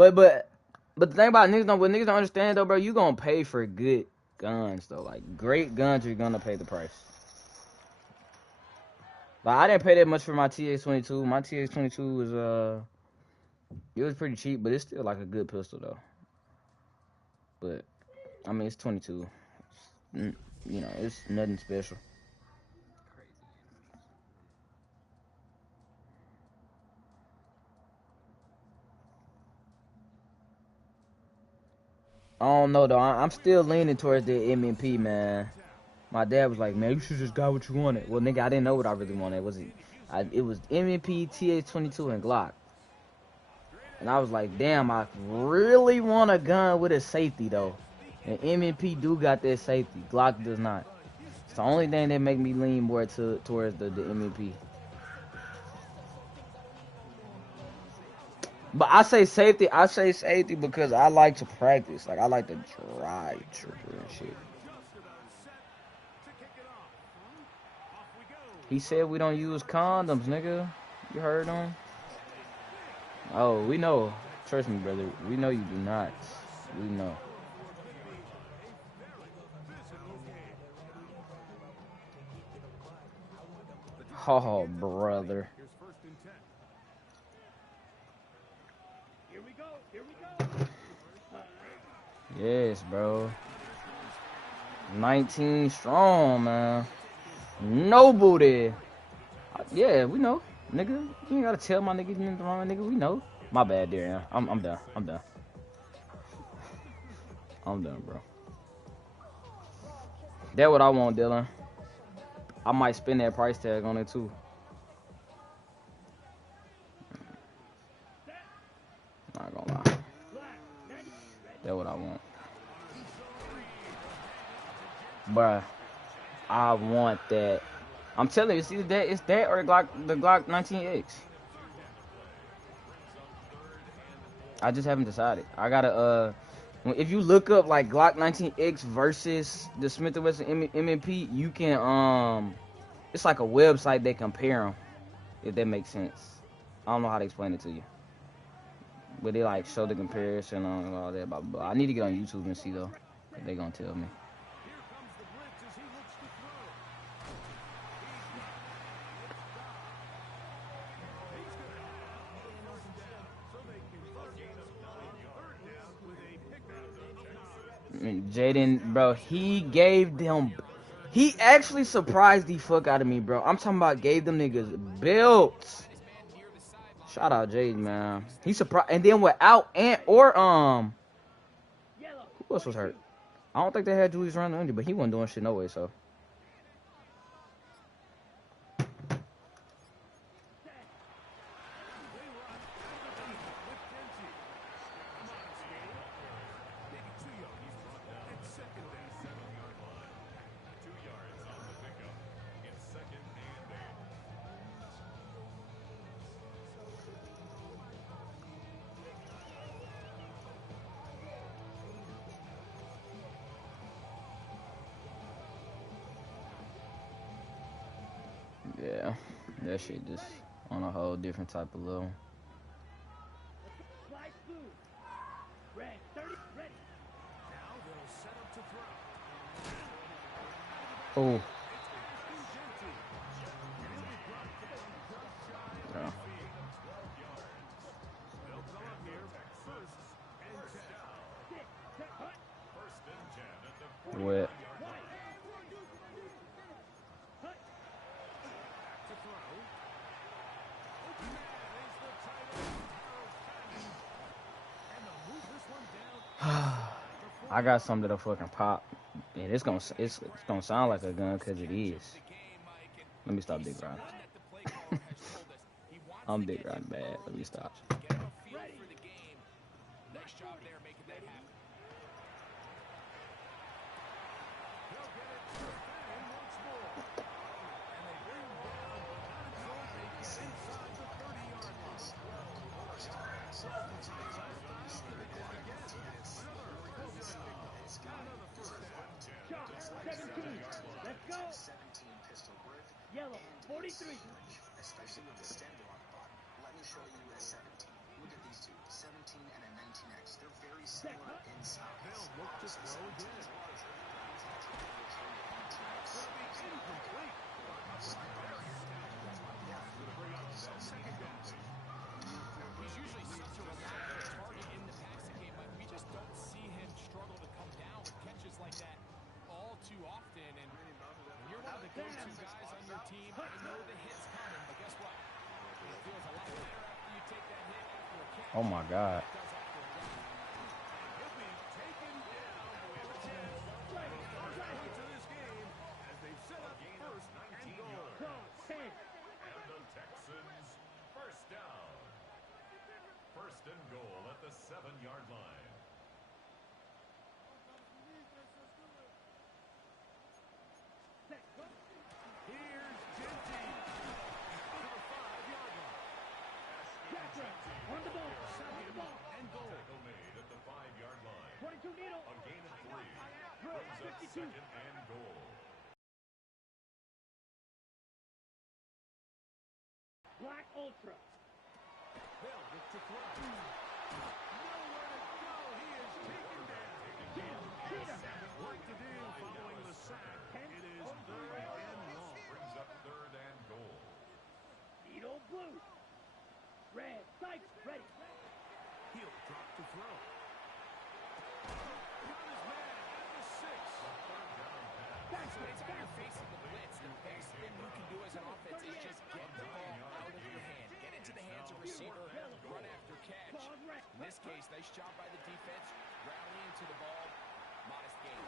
But the thing about niggas what niggas don't understand though, bro, you gonna pay for good guns though. Like great guns, you're gonna pay the price. Like I didn't pay that much for my TX22. My TX22 was it was pretty cheap, but it's still like a good pistol though. But I mean it's 22. You know, it's nothing special. I don't know though. I'm still leaning towards the MNP, man. My dad was like, man, you should just got what you wanted. Well, nigga, I didn't know what I really wanted. It was MNP, TH22, and Glock. And I was like, damn, I really want a gun with a safety though. And MNP do got that safety. Glock does not. It's the only thing that make me lean more towards the MNP. But I say safety because I like to practice. Like I like to drive trooper and shit. He said we don't use condoms, nigga. You heard him? Oh, we know. Trust me, brother. We know you do not. We know. Oh, brother. Yes, bro. 19 strong, man. No booty. Yeah, we know, nigga. You ain't gotta tell my niggas nothing wrong, nigga. We know. My bad, dear. I'm done. I'm done. I'm done, bro. That's what I want, Dylan. I might spend that price tag on it too. Not gonna lie. That's what I want. Bruh, I want that. I'm telling you, it's that or the Glock 19X. I just haven't decided. I gotta if you look up like Glock 19X versus the Smith & Wesson MMP, you can it's like a website that compare them, if that makes sense. I don't know how to explain it to you, but they like show the comparison on all that. Blah, blah, blah. I need to get on YouTube and see though. If they gonna tell me. Jaden, bro, he actually surprised the fuck out of me, bro. I'm talking about gave them niggas belts. Shout out Jaden, man. He surprised, and then without who else was hurt? I don't think they had Julius Randle, but he wasn't doing shit no way, so. Yeah, that shit just on a whole different type of level. Oh. Yeah. Wet. I got something that'll fucking pop, and it's gonna sound like a gun because it is. Let me stop dick riding. I'm dick riding bad. Let me stop. Yellow, 43. Especially with the standard on the bottom. Let me show you a 17. Look at these two, 17 and a 19X. They're very similar in size. They'll look to throw again. Incomplete. Second down. He's usually such a reliable target in the passing game, but we just don't see him struggle to come down with catches like that all too often. And when you're one of the go-to guys on your team, I know the hit's coming, but guess what? It feels a lot better after you take that hit after a catch. Oh my God. He'll be taken down with a chance to this game as they've set up first and goal. And the Texans first down. First and goal at the 7-yard line. Here's Genty to the 5-yard line. On the ball. Second and goal. Tackle made at the 5-yard line. 22 needle. A gain of 3. Brings up 52. second and goal. Black Ultra. They'll look to throw. Nowhere to go. He is taken down. Work to do following the sack. It is third and long. Brings up third and goal. Needle blue. Red. Sights ready. He'll drop to throw. Got his man at the 6. Third down pass. Anytime you're facing the blitz, the best thing you can do as an offense is just get the ball out of your hand. Get into the hands of receiver, run after catch. In this case, nice job by the defense, rallying to the ball. Modest gain.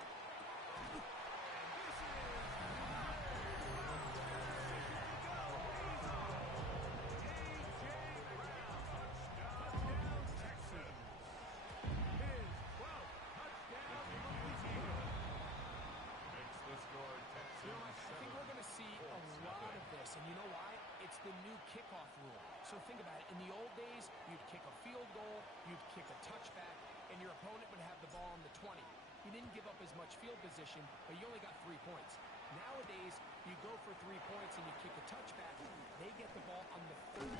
I think we're going to see a lot of this, and you know why? It's the new kickoff rule. So think about it. In the old days, you'd kick a field goal, you'd kick a touchback, and your opponent would have the ball on the 20. You didn't give up as much field position, but you only got 3 points. Nowadays, you go for 3 points and you kick a touchback. They get the ball on the 35.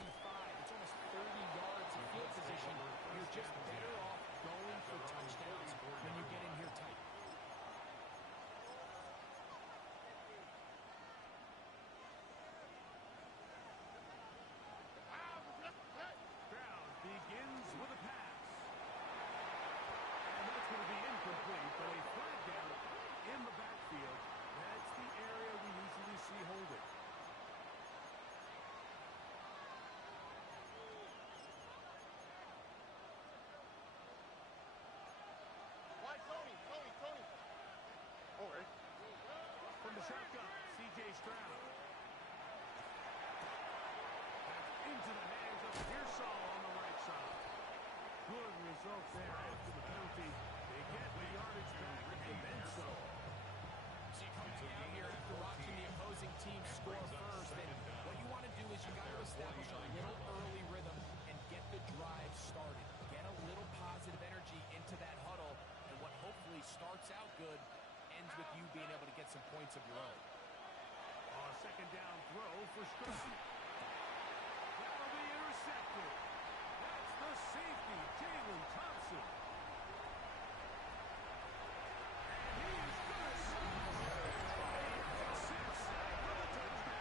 It's almost 30 yards of field position. You're just better off going for touchdowns when you get in here tight. Begins with a pass. And that's going to be incomplete, but a flag down in the backfield. That's the area we usually see holding. Tony. All right. From the shotgun, C.J. Stroud. Into the hands of Pearsall on the right side. Good result there after the penalty. They get the yardage back and then some. So you come down here after watching the opposing team score first, and what you want to do is you got to establish a little early rhythm and get the drive started. Get a little positive energy into that huddle, and what hopefully starts out good ends with you being able to get some points of your own. A second down throw for Stroud. That'll be intercepted. That's the safety, Jalen Thompson. And he's going to score. 6 for the touchdown.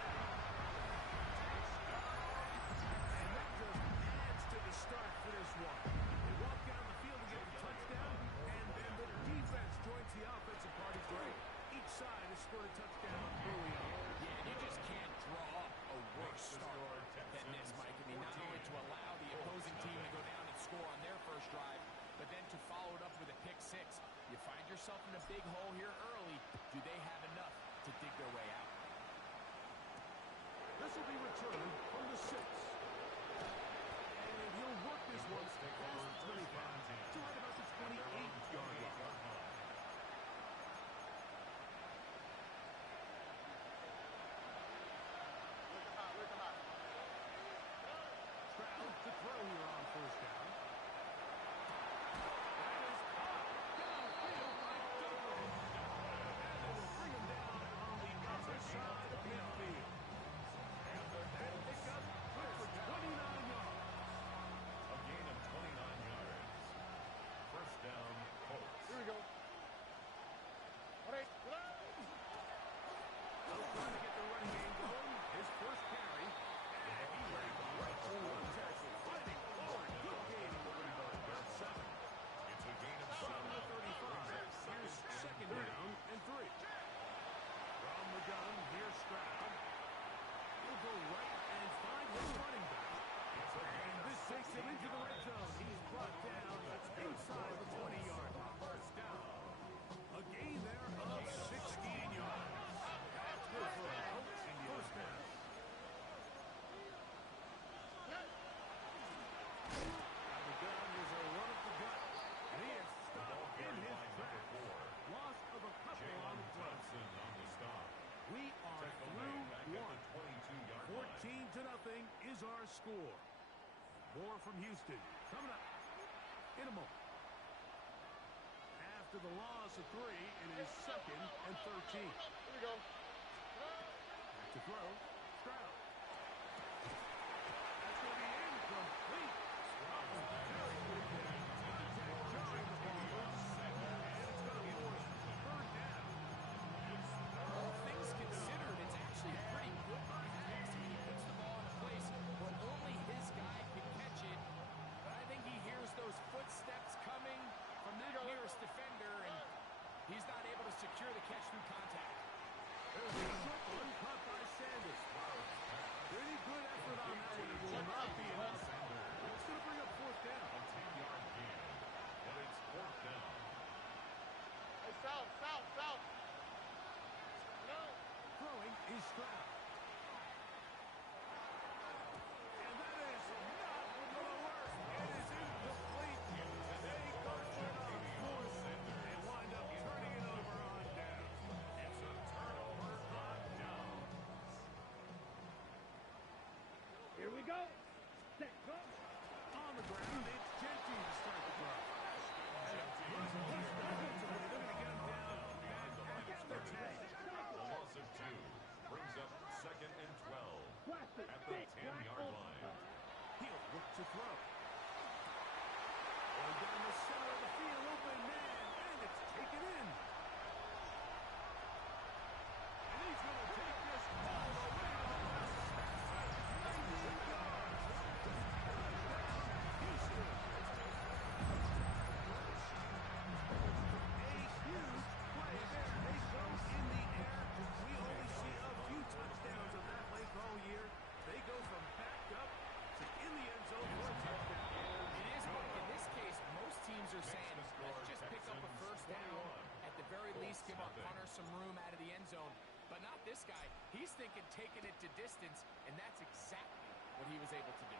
And that just adds to the start for this one. They walk down the field to get the touchdown, and then the defense joins the offensive party great. Each side has scored a touchdown early on. Yeah, and you just can't draw up a worse start than this, Mike. I mean, not only to allow the opposing team to go down and score on their first drive, but then to follow it up with a pick 6. You find yourself in a big hole here early. Do they have enough to dig their way out? This will be returned from the 6. And he'll work this one past the 25 to right about the 28-yard line. Stroud to throw here on first down. That is up downfield by Douglas. And they will bring him down on the other side of midfield. And pick up for 29 yards. A gain of is our score. More from Houston. Coming up in a moment. After the loss of 3, it is 2nd and 13. Here we go. Back to throw. Stroud. That's going to be incomplete. Very good contact during the ball loss. And it's going to force 3rd down. All things considered, it's actually a pretty good pass. I mean, he puts the ball in a place where only his guy can catch it. But I think he hears those footsteps coming from that nearest defender, and he's not able to secure the catch through contact. There's a short one caught by Sanders. Pretty good effort on that one. It will not be enough. It's going to bring up 4th down. A 10-yard gain, but it's 4th down. Hey, south. No. Throwing is Stroud. And that is not going to work. It is incomplete. They go for it on 4th. They wind up turning it over on down. It's a turnover on downs. Here we go. Set, go. On the ground, it's Genty to start the drive. They're going to get him down back at the 10. A loss of 2 brings up 2nd and 12 Plastic, at the thick, black 10-yard ultra. line. He'll look to throw. Going down the center of the field, open man, and it's taken in. And he's going to take this all the way to the left. 19 yards. Houston. A huge play there. They go in the air. We only see a few touchdowns of that length all year. They go from backed up to in the end zone for a touchdown. It is, but in this case, most teams are saying, let's just pick up a 1st down. At the very least, give our punter some room out of the end zone. But not this guy. He's thinking taking it to distance, and that's exactly what he was able to do.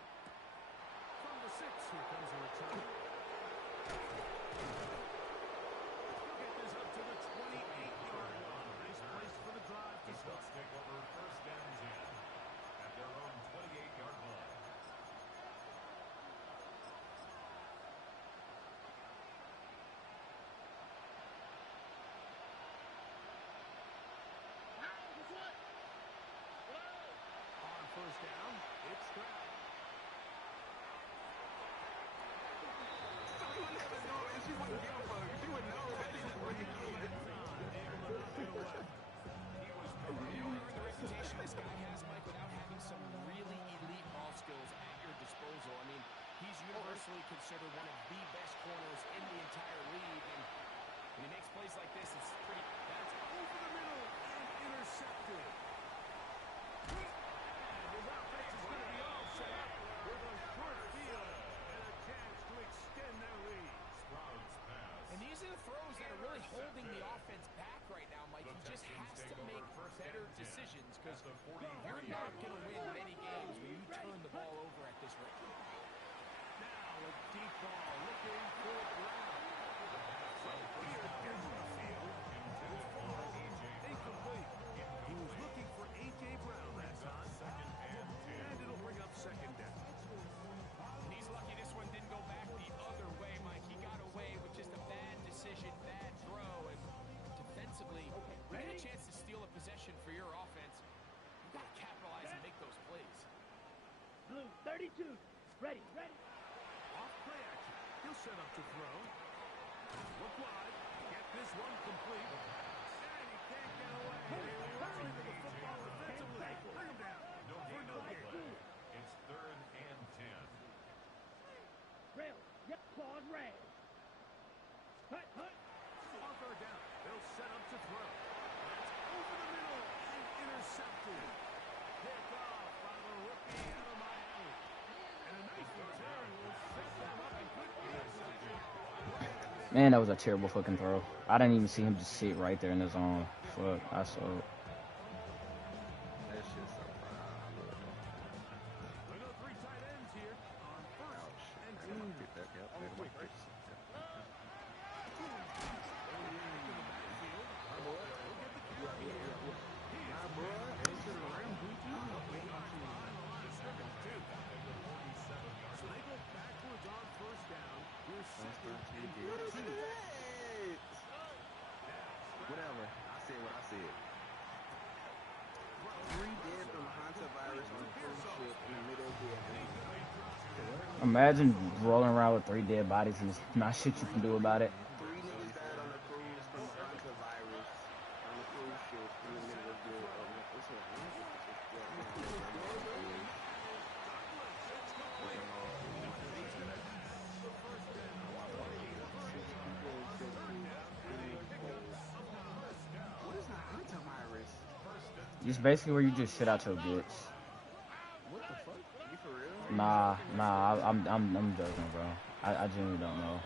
From the 6, here comes a return. He'll get this up to the 28-yard line. Nice place for the drive to The start. Bucs take over 1st and 10 at their own 28-yard line. On 1st down, it's Stroud. You earn the reputation this guy has, Mike, without having some really elite ball skills at your disposal. I mean, he's universally considered one of the best corners in the entire league, and when he makes plays like this, it's pretty... That's over the middle and intercepted. And his offense is going to be all set up with a short field and a chance to extend their lead. Stroud's pass. And these are the throws that are really holding the offense back right now, Mike. He just has to make better decisions because you're not going to win many games when you turn the ball over at this rate. Now a deep ball looking for Brown. Here gets the field. Incomplete. He was looking for A.J. Brown that time. 2nd and 10. And it'll bring up 2nd down. And he's lucky this one didn't go back the other way, Mike. He got away with just a bad decision, bad throw, and defensively, you get a chance to steal a possession for your offense. You got to capitalize and make those plays. Blue, 32. Ready. Off play action. He'll set up to throw. Look wide. Get this one complete. And he can't get away. Running to the football defensively. Bring him down. No gain No on the gain. play. It's 3rd and 10. Rail. Yep. Claws red. Hut. On 3rd down. They'll set up to throw. That's over the middle and intercepted. Picked off by the rookie out of Miami. And a nice return will set them up in good field position. Man, that was a terrible fucking throw. I didn't even see him just sit right there in the zone. Fuck, I saw it. That shit's so We got 3 tight ends here on 1st and 10. Get that, yep. Made him like this. He is Imagine rolling around with 3 dead bodies and there's not shit you can do about it. 3 niggas died on a cruise from the Hunter virus on the cruise ship in the middle of the what's it? What is the Hunter virus? It's basically where you just shit out your bitch. What the fuck? You for real? Nah, I'm joking, bro. I genuinely don't know.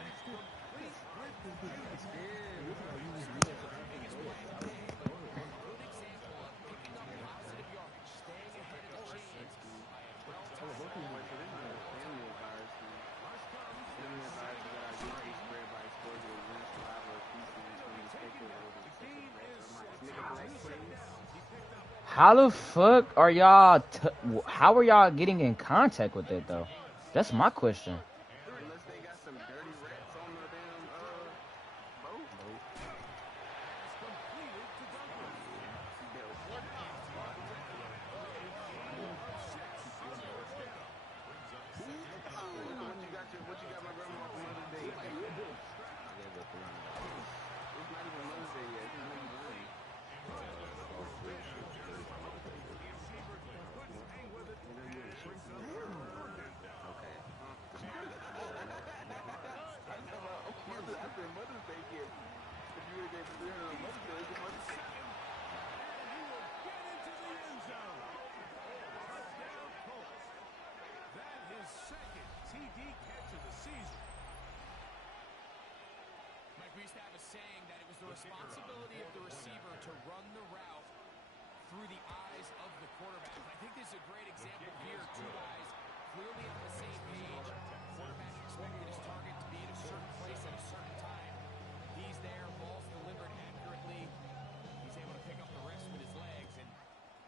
How the fuck are y'all? How are y'all getting in contact with it though? That's my question. Unless they got some dirty rats on the damn boat. What you got my grandma for Mother's Day? It's not even Mother's Day yet. It's Mother's Day. Mother's Day gift. If you would have gave me $300 on Mother's Day, it's Mother's Day. That his second TD catch of the season. Mike, we used to have a saying that it was the responsibility of the receiver to run the route through the eyes of the quarterback. And I think this is a great example here. 2 guys clearly on the same page. Quarterback expected his target to be at a certain place at a certain time. He's there, ball's delivered accurately. He's able to pick up the rest with his legs, and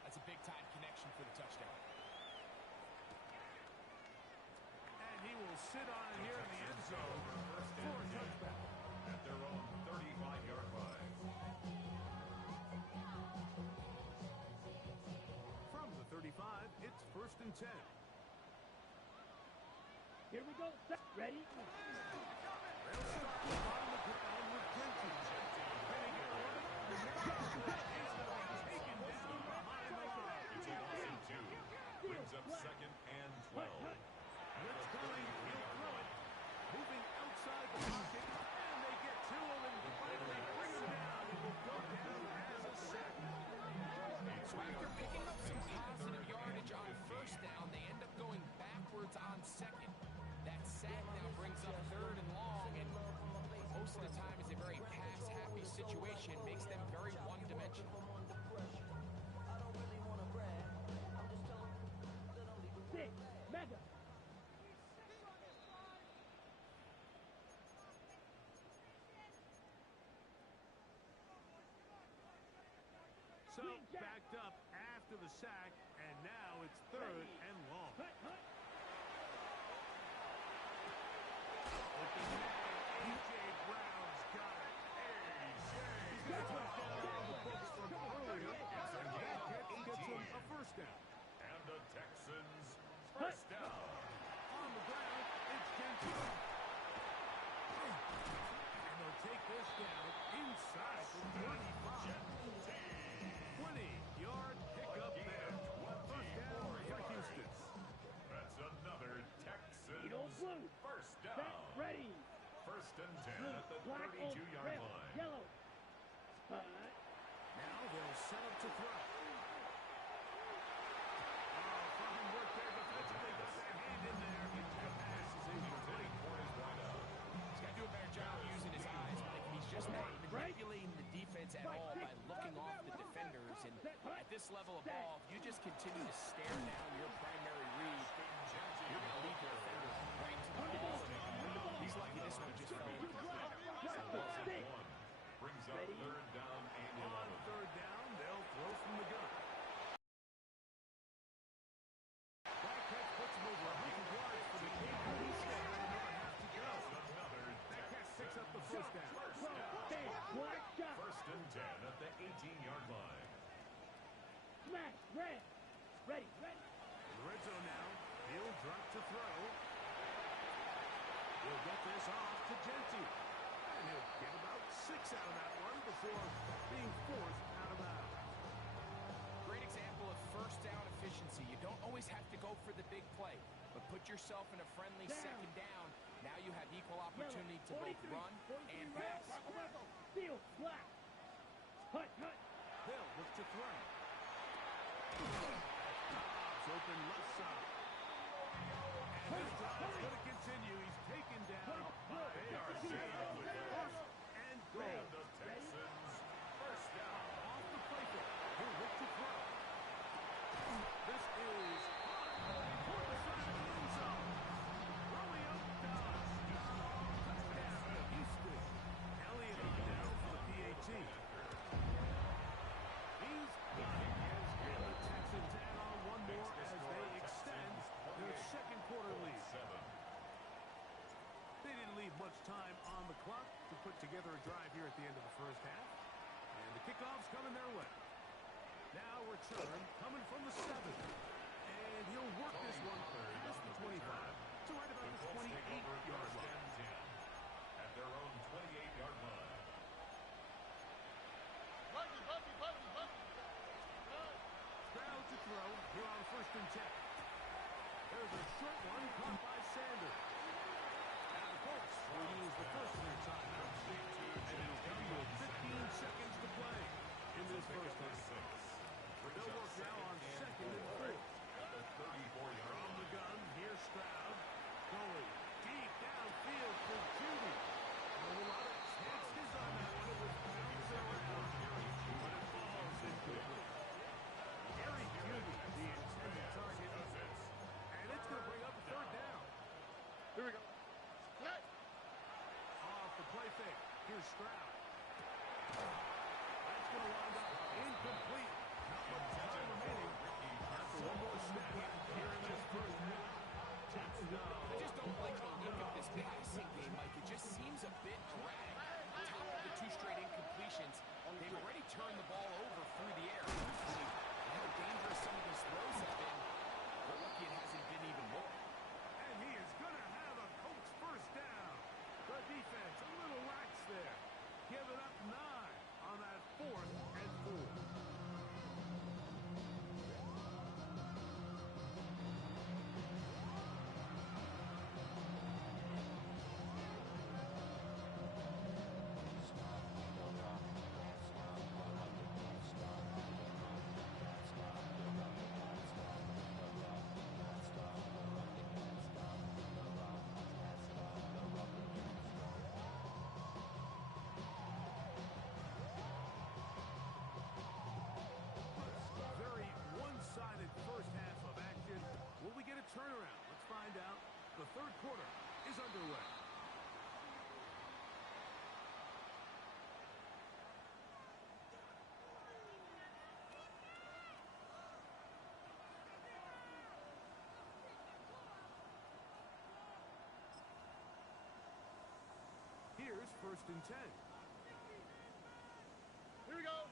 that's a big-time connection for the touchdown. And he will sit on it here in the end zone for a touchback. At their own 35-yard line. From the 35, it's 1st and 10. Here we go. Set. Ready? They'll start on the ground with Jenkins. Heading it right. Is going to be taken down behind the line. It's a loss of 2. Brings up 2nd and 12. Blitz coming. He'll throw it. Moving outside the pocket. And they get to him and finally bring him down. He will go down as a sack. So after picking up some positive yardage on 1st down, they end up going backwards on 2nd. That sack now brings up 3rd and long, and most of the time is a very pass-happy situation, makes them very one-dimensional. 6. Mega. So backed up after the sack, and now it's 3rd and long. Hut, hut. With the man, A.J. Brown's got it. He's got a touchdown on the books from earlier. And that catch gets him a 1st down. And the Texans 1st down. On the ground, it's Jenkins. And they'll take this down inside the 35. 20-yard pickup there. 1st down for Houston. That's another Eagle Texans blue. 1st Set. down. Ready. 1st and 10 Blue. at the Black. 32-yard Red. line. Yellow. Hut. Now they'll set up to throw. Fucking work there defensively. Got that hand in there. The pass is incomplete. He's got to do a better job using his eyes, Mike. He's just not manipulating the defense at all by looking off the defenders. And at this level of ball, if you just continue to stare down your primary read, you're going to lead the defender right to the ball. He's lucky this one just fell. Brings up 3rd down and On 11. 3rd down, they'll throw from the gun. That catch puts him over 100 yards for the game. He's got another half to go. That catch picks up the 1st down. 1st and 10 at the 18-yard line. Smash. Red. Ready. Ready. Lorenzo now. He'll drop to throw. He'll get this off to Genty. And he'll get about 6 out of that one before being forced out of bounds. Great example of first down efficiency. You don't always have to go for the big play, but put yourself in a friendly second down. Now you have equal opportunity to both run and pass. Field, flat. Hut. Hill looks to throw. Dobbs open left side. And this drive's going to continue. He's taken down by ARC with first and goal. And the Texans, first down. Off the play fake. He'll look to throw. This is hot for the side of the end zone. Romeo Dobbs. Touchdown, Houston. Elliott on down for the PAT. He's got it. And the Texans add on one more as they extend their second quarter lead. They didn't leave much time on the clock to put together a drive here at the end of the first half. And the kickoff's coming their way. Now return coming from the 7. And he'll work this one past the 25 to right about the 28-yard line. At their own 28-yard line. Stroud to throw here on 1st and 10. There's a short one caught by Sanders. And the Colts will use the first of their timeouts. And it's down to 15 seconds to play in this first half. They'll work now on 2nd and 4. At the 34-yard From line. the gun, here's Stroud. Going deep downfield for Judy. A lot of chances on that one. It was bouncing around. But it falls incomplete. Gary Judy, the intended target. And it's going to bring up a 3rd down. Here we go. Off the play fake. Here's Stroud. That's going to wind up incomplete. Not much time remaining. After one more snap here in this first half. I just don't like the look of this passing game, Mike. It just seems a bit erratic. On top of the 2 straight incompletions, they've already turned the ball over through the air. And how dangerous some of these throws have been. We're lucky it hasn't been even more. And he is going to have a Colts first down. The defense a little lax there. Giving up 9 on that 4th and 4. First half of action. Will we get a turnaround? Let's find out. The 3rd quarter is underway. Here's 1st and 10. Here we go.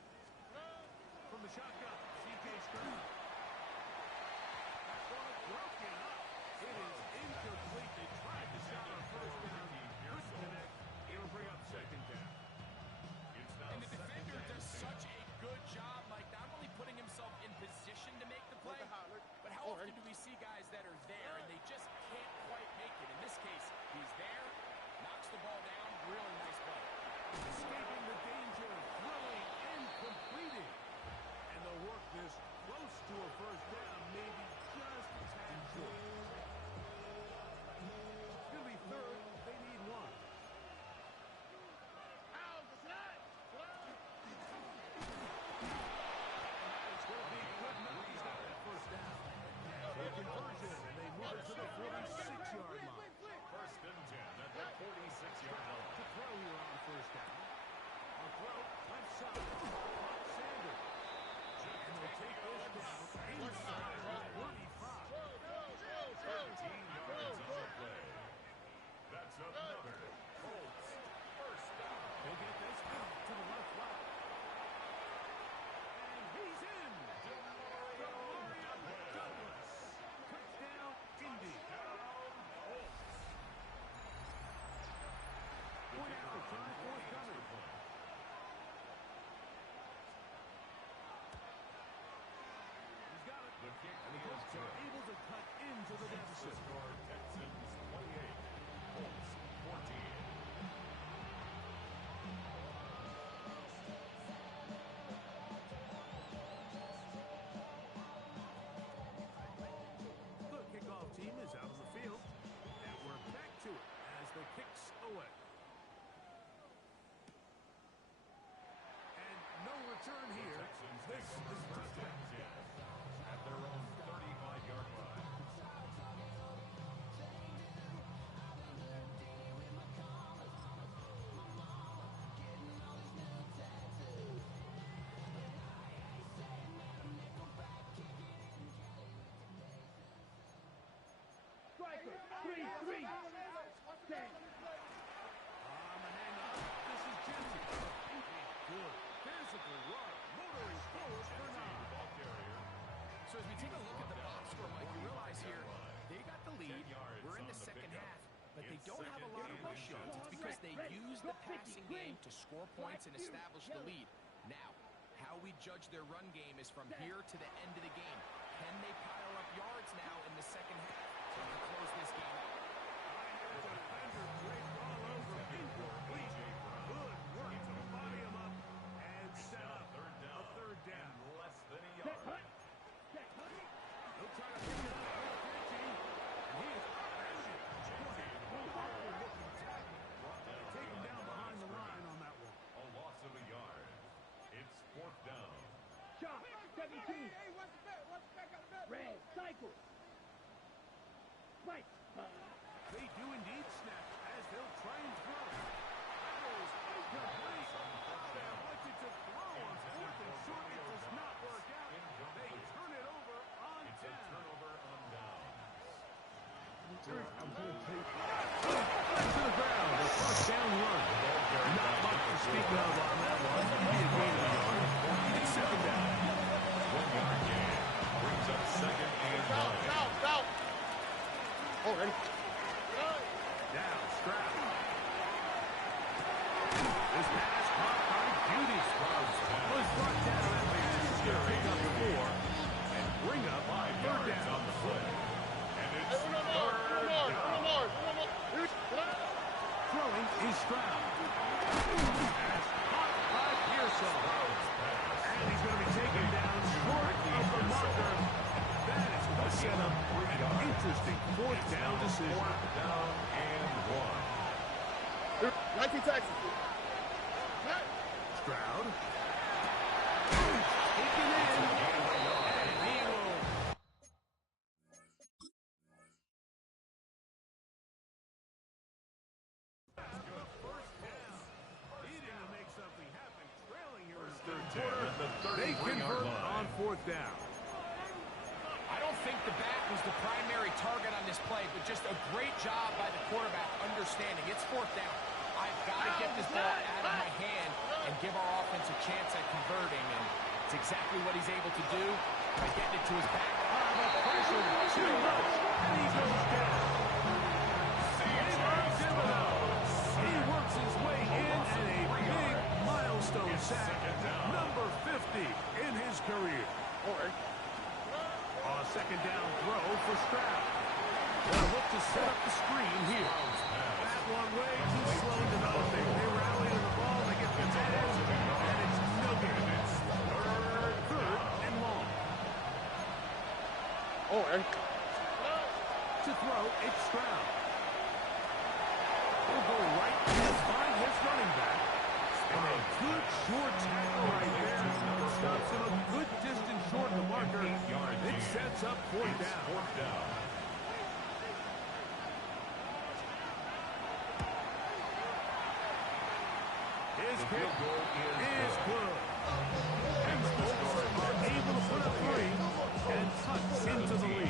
From the shotgun, C.K. Stroud. Broken up. It is incomplete. They tried to shot on 1st down. Couldn't connect. It'll bring up 2nd down. And the defender does such a good job, Mike, not only putting himself in position to make the play, but how often do we see guys that are there and they just can't quite make it? In this case, he's there, knocks the ball down, really nice play. Escaping the danger, throwing and completing. And they'll work this close to a 1st down, maybe just a tad short. It's going to be 3rd. They need 1. It's going to be good enough. He's got that 1st down. So conversion, and they move it to the 46-yard line. 1st and 10 at the 46-yard line. To throw here on 1st down. A throw, left side, Sanders. And they'll take this down inside the vertical run, motoring forward for 9. So as we take a look at the box score, Mike, you realize here they got the lead. We're in the second half, but they don't have a lot of rush yards. It's because they use the passing game to score points and establish the lead. Now, how we judge their run game is from here to the end of the game. Can they pile up yards now in the second half to close this game out? Defender draped all over. Incomplete. Good work to body him up and set up a third down. Less than a yard. They'll try to pick it up for Richie. And he is looking tackle. Take him down behind the line on that one. A loss of a yard. It's fourth down. Shot, 17. Red, cycle. Right. They do indeed snap as they'll try and throw. That is incomplete. They elected to throw on fourth and short. It does not work out. They turn it over on It's a down. turnover on downs. To the ground, a first down run. Not much to speak of on that one. Be a gain of a yard. It's second down. 1 yard gain. Brings up second and 9. Already. Now Stroud. This pass caught by Beauty. Was brought down at the end. He's going to pick up 4 and bring up 5 third yards down. on the play. And it's Uno more. Throwing is Stroud. Pass caught by Pearson. And he's going to be taken down short of the marker. That is going to set up an interesting fourth down decision. Fourth down and 1. 19 taxes. Stroud. Taken in. And he will. First down. Needing to make something happen. Trailing here in the third quarter. They convert on fourth down. I don't think the back was the primary target on this play, but just a great job by the quarterback understanding it's fourth down. I've got to get this ball out of my hand and give our offense a chance at converting, and it's exactly what he's able to do by getting it to his back. Pressure too much, and he goes down. He works his way in and a big milestone sack, number 50 in his career. A second down throw for Stroud. They'll look to set up the screen here. That one way too slow in developing. They rally to the ball, they get the head, and it's no good. Third and long. To throw, it's Stroud. He'll go right and find his running back. And a good short tackle right there. Stops him a good distance short of the marker. It sets up fourth down. Fourth down. His kick is good. And the Colts are able to put up 3 and tuck into the lead.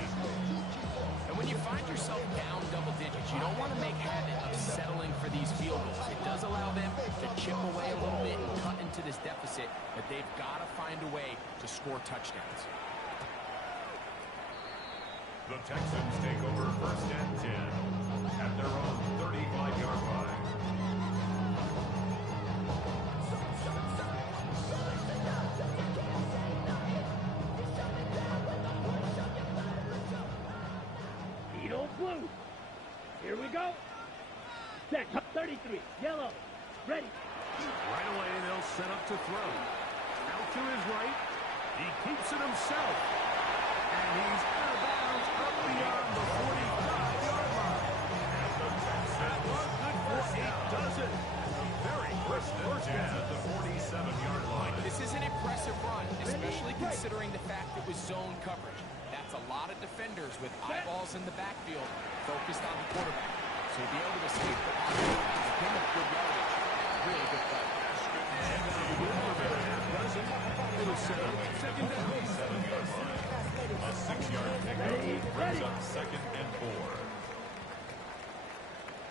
And when you find yourself down double digits, you don't want to make habit of settling for these field goals. It does allow them to chip away a little bit and cut into this deficit, but they've got to find a way to score touchdowns. The Texans take over first and 10 at their own 35-yard line. Beetle blue. Here we go. Set 33. Yellow. Ready. Right away, they'll set up to throw. Out to his right. He keeps it himself. And he's out of bounds up beyond the 45-yard line. That was good for 8 dozen. Very crisp first down at the 47-yard line. This is an impressive run, especially considering the fact it was zone coverage. That's a lot of defenders with eyeballs in the backfield focused on the quarterback. So to be able to escape the pocket, give him good yardage. Really good play. It'll set up second down. 47-yard line. A 6-yard pickup brings up second and 4.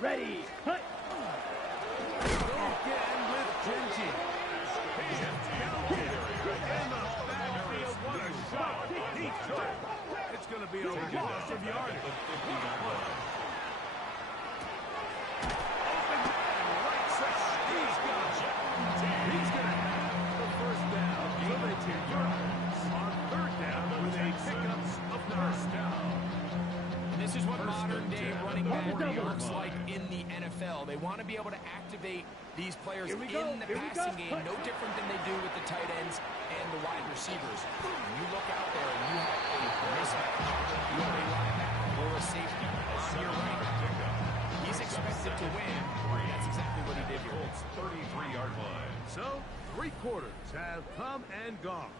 Ready. Hut. Again with Genty. loss of yardage. The 50-yard line. Open man, right side. He's going to have the first down. So they convert on third down with a pickup of first down. This is what modern-day running back looks like in the NFL. They want to be able to activate these players in the passing game, no different than they do with the tight ends and the wide receivers. When you look out there and you have a mismatch, you have a linebacker or a safety on your right. He's expected to win. That's exactly what he did here. 33-yard line. So, 3 quarters have come and gone.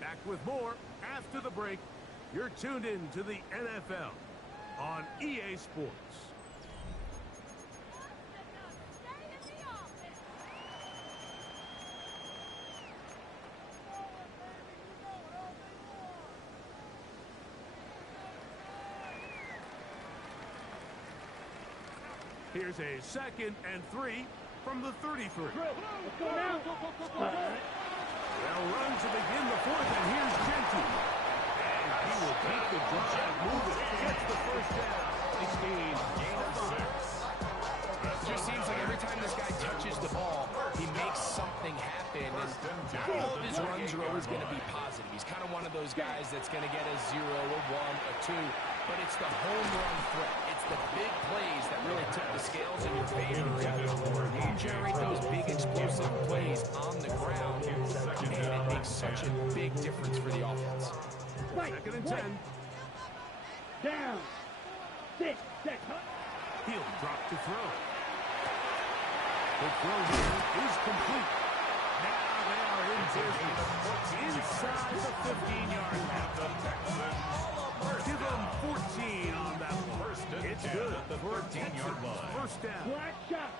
Back with more after the break. You're tuned in to the NFL on EA Sports. Here's a 2nd and 3 from the 33. Let's go now. They'll run to begin the 4th, and here's Genty. And he will keep the drive moving. Gets the first down. 16. Gain of 6. It just seems like every time this guy touches the ball, he makes something happen. And not all of his runs are always going to be positive. He's kind of one of those guys that's going to get a 0, a 1, a 2. But it's the home run threat. It's the big plays that really tip the scales in your favor. You generate those big explosive plays on the ground, and it makes such a big difference for the offense. Right. 2nd and 10. Down. 6. Set. He'll drop to throw. The throw here is complete. Now they are in business. Inside the 15-yard line. Give them 14 on that one. It's good for a 10-yard line. First down. Black shot.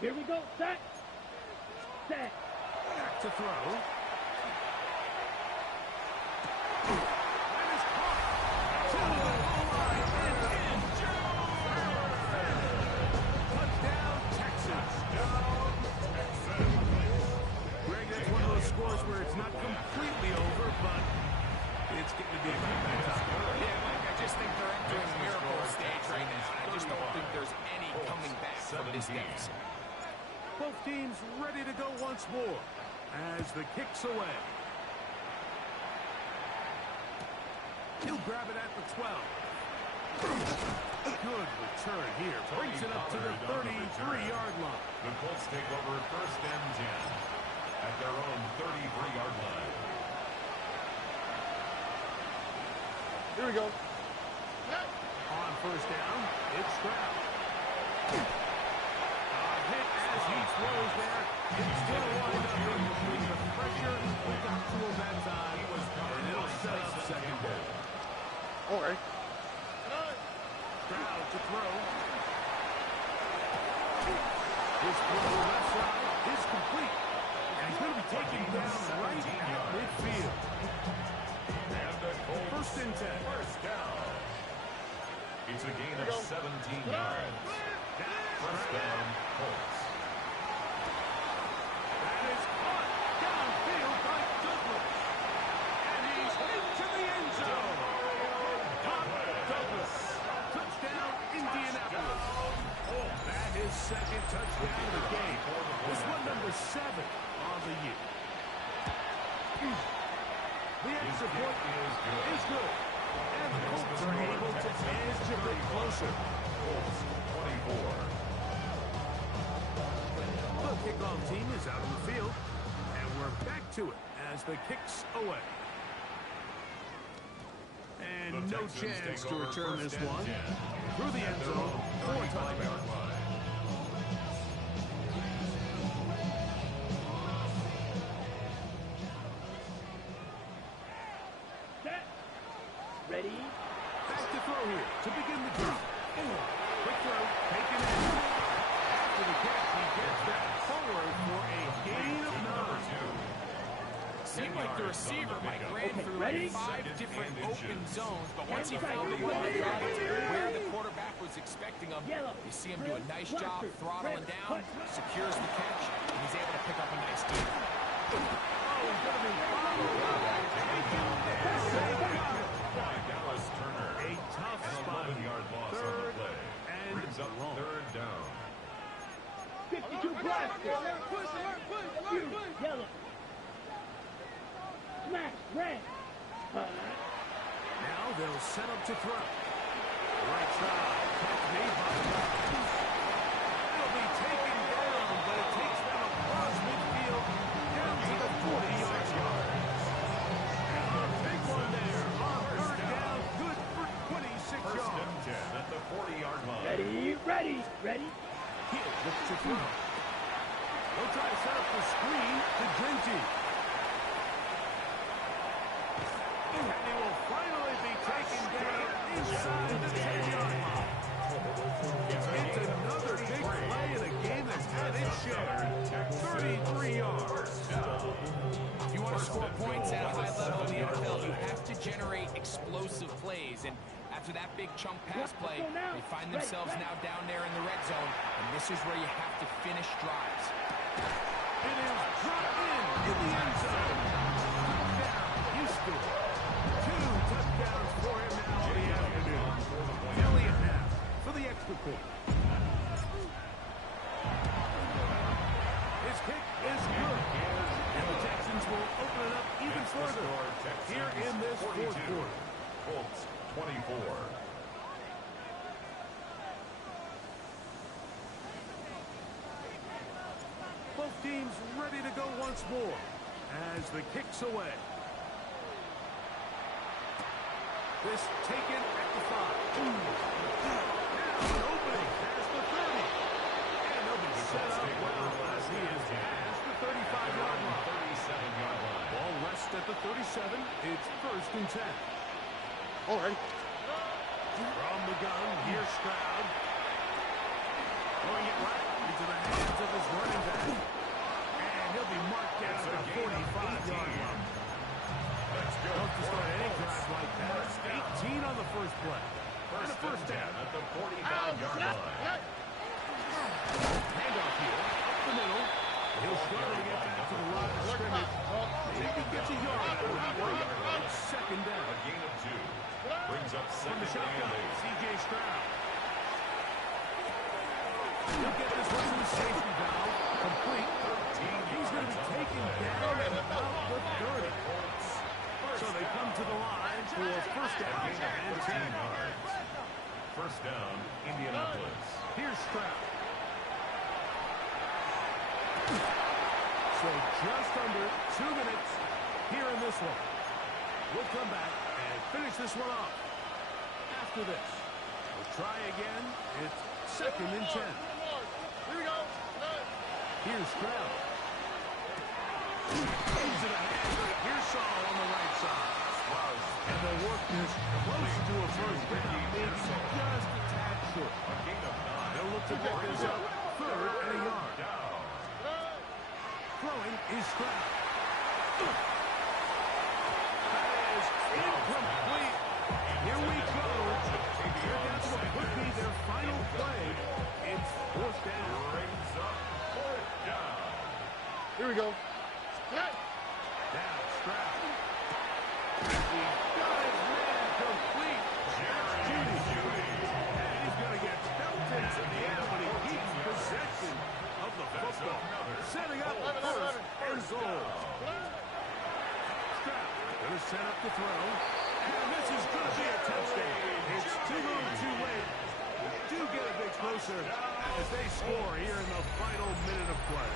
Here we go. Set. Set. Back to throw. That is caught. To the goal line and in. Touchdown, Texans. Greg, that's one of those scores where it's not completely over, but it's getting to be about that time. Yeah, Mike, I just think they're entering miracle stage right now. I just don't think there's any coming back from this deficit. Both teams ready to go once more as the kick's away. He'll grab it at the 12. Good return here. Brings it up to the 33-yard line. The Colts take over 1st and 10 at their own 33-yard line. Here we go. On first down, it's Stroud. Hit as he throws there. It's still wind up in between the pressure. We got to him that time, and it'll set up 2nd down. All right. Stroud to throw. His throw left side is complete. And he's going to be taken down right at midfield. And the Colts 1st and 10. first down. It's a gain of 17 yards. First down, Colts. That is caught downfield by Douglas. And he's into the end zone. Douglas. Touchdown, Indianapolis. Oh, that is 2nd touchdown of the game. This one number 7 on the year. The extra point is good. And the Colts are able to edge a bit closer. Colts 24. The kickoff team is out on the field. And we're back to it as the kick's away. And The no Texans chance take to over return 1st this and one. 10 Through the end zone, 4 touchdowns. 35-yard line. Set. Ready. Back to throw here to begin the drive. Quick throw, taken in. After the catch, he gets that forward for a gain of 9. Seemed like the receiver, Mike, ran through ready? like 5 different open zones, but once he found the one that got it where the quarterback was expecting him, you see him do a nice job throttling down, secures the catch, and he's able to pick up a nice gain. Oh, he's going to be followed up. Taken down. By Dallas Turner. A Basket. Yellow. Smash. Red. Now they'll set up to throw. Right side. Catch made by Brown. It'll be taken down, but it takes them across midfield down to the 40-yard line. And a big one there on third down. Good for 26 First yards. and 10 at the 40-yard line. Ready. Hill looks to throw. They'll try to set up the screen to Drenty. And he will finally be taken down inside the 10-yard line. It's another big play in a game that's had its share. 33 yards. If you want to score points at a high level in the NFL, you have to generate explosive plays. And after that big chunk pass play, they find themselves now down there in the red zone. And this is where you have to finish drives. It is dropped in the end zone. Touchdown, Houston. 2 touchdowns for him now in the afternoon. Elliott now for the extra point. His kick is good. And the Texans will open it up even further here in this fourth quarter. Colts 24. Both teams ready to go once more as the kick's away. This taken at the 5. Now an opening past the 30. And he'll be set up well as he is past the 35-yard line. 37-yard line. Ball rests at the 37. It's first and 10. All right. From the gun, here's Stroud. Throwing it right into the hands of his running back. And he'll be marked down at the 45-yard line. Let's go. Love to start any drive like that. 18 on the first play. And a first down. At the 45-yard line. Handoff here, up the middle. He'll struggle to get back to the line of scrimmage. Maybe gets a yard out of that one. It's second down. A gain of 2. Brings up From second the shotgun, and 8. C.J. Stroud. He'll get this one to the safety valve. Complete. He's going to be taken down at about the 30. So they come to the line for a first down and 10 yards. First down, Indianapolis. Here's Stroud. So just under 2 minutes here in this one. We'll come back and finish this one off. After this, we'll try again. It's second and 10. Here we go. Here's Stroud. Into the hands of Pearsall on the right side. And they'll work this close to a first down, maybe just a tad short. A gain of 9. They'll look to pick this up third and a yard. Throwing is Stroud. That is incomplete. Here we go. Here down to what could be their final play. It's fourth down. Brings up fourth down. Here we go. Now Stroud. He got his man complete. Judy. And he's going to get belted to the end when he keeps possession of the football. Setting up first and goal. Stroud going to set up the throw. And this is going to be a touchdown. It's too little too late. Do get a bit closer as they score here in the final minute of play.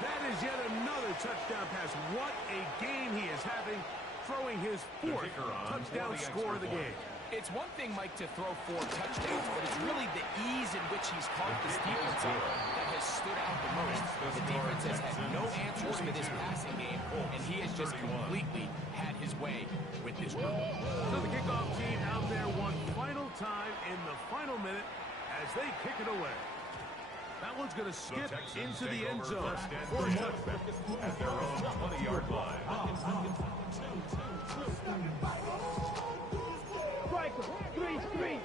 That is yet another touchdown pass. What a game he is having, throwing his fourth touchdown score of the game. It's one thing, Mike, to throw 4 touchdowns, but it's really the ease in which he's carved this defense up that has stood out the most. The defense has had no answers for this passing game, and he has just completely had his way with this group. So the kickoff team out there one final time in the final minute as they kick it away. That one's going to skip into the end zone for a touchback. At their own 20-yard line. Striker. 3.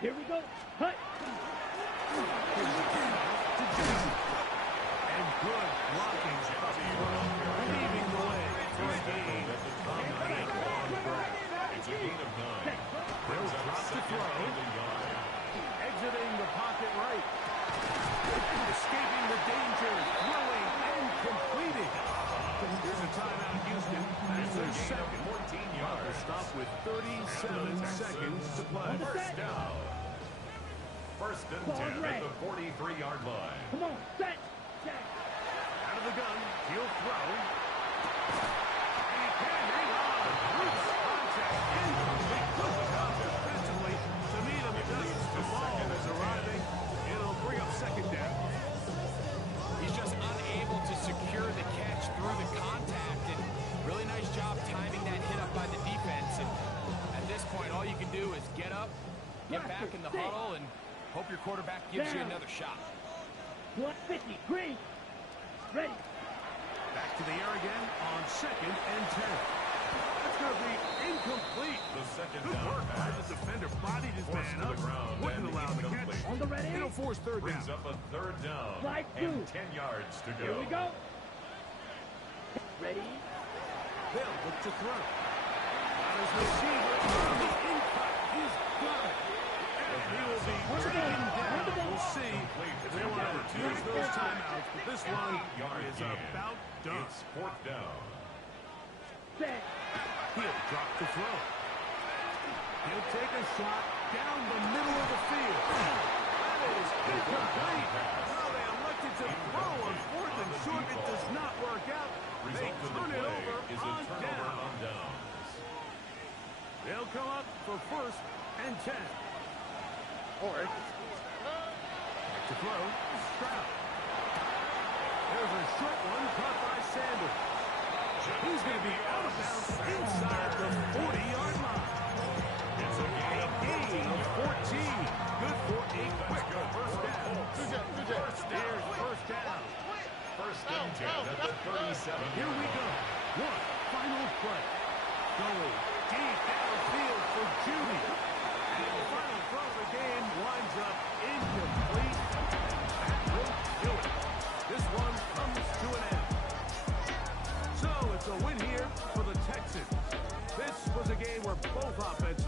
Here we go. Hut. And good blocking. Leaving the way for a gain of 8 on the ground. It's a gain of 9. They'll drop to timeout, Houston. That's their Gain of second. 14 Clock yards. will stop with 37 seconds to play. First down. First and 10 at the 43-yard line. Come on, set. Set. Out of the gun, he'll throw. And he can hang on through the contact. Incomplete. Defensively, to meet him, just the ball is arriving. It'll bring up second down. He's just unable to secure the catch through the contact, and really nice job timing that hit up by the defense. And at this point, all you can do is get up, get back in the huddle, and hope your quarterback gives you another shot. 150. Green. Ready. Back to the air again on second and 10. That's going to be incomplete. The second Good down work by pass. the defender. Bodied his Forced man to up. the ground Wouldn't and allow the catch. incomplete. On the ready. It'll force third Brings down. up a third down Slide and through. 10 yards to go. Here we go. Ready. They'll look to throw. Got his receiver on the in-cut. He's got it. And he will be taken down. We'll see if they want to use those timeouts, but this one is about done. It's fourth down. Set. He'll drop the throw. He'll take a shot down the middle of the field. That is incomplete. Now they elected to throw on fourth and short. It does not work out. They Result of the turn it play over is a on turnover down. on downs. They'll come up for first and 10. Back to throw. Stroud. There's a short one caught by Sanders. He's going to be out of bounds inside the 40-yard line. It's a gain of 14. Good for a quick first down. There's first down. First and 10 at the 37. Here we go. One final play. Going deep downfield for Judy. And the final throw of the game winds up incomplete. That will do it. This one comes to an end. So it's a win here for the Texans. This was a game where both offenses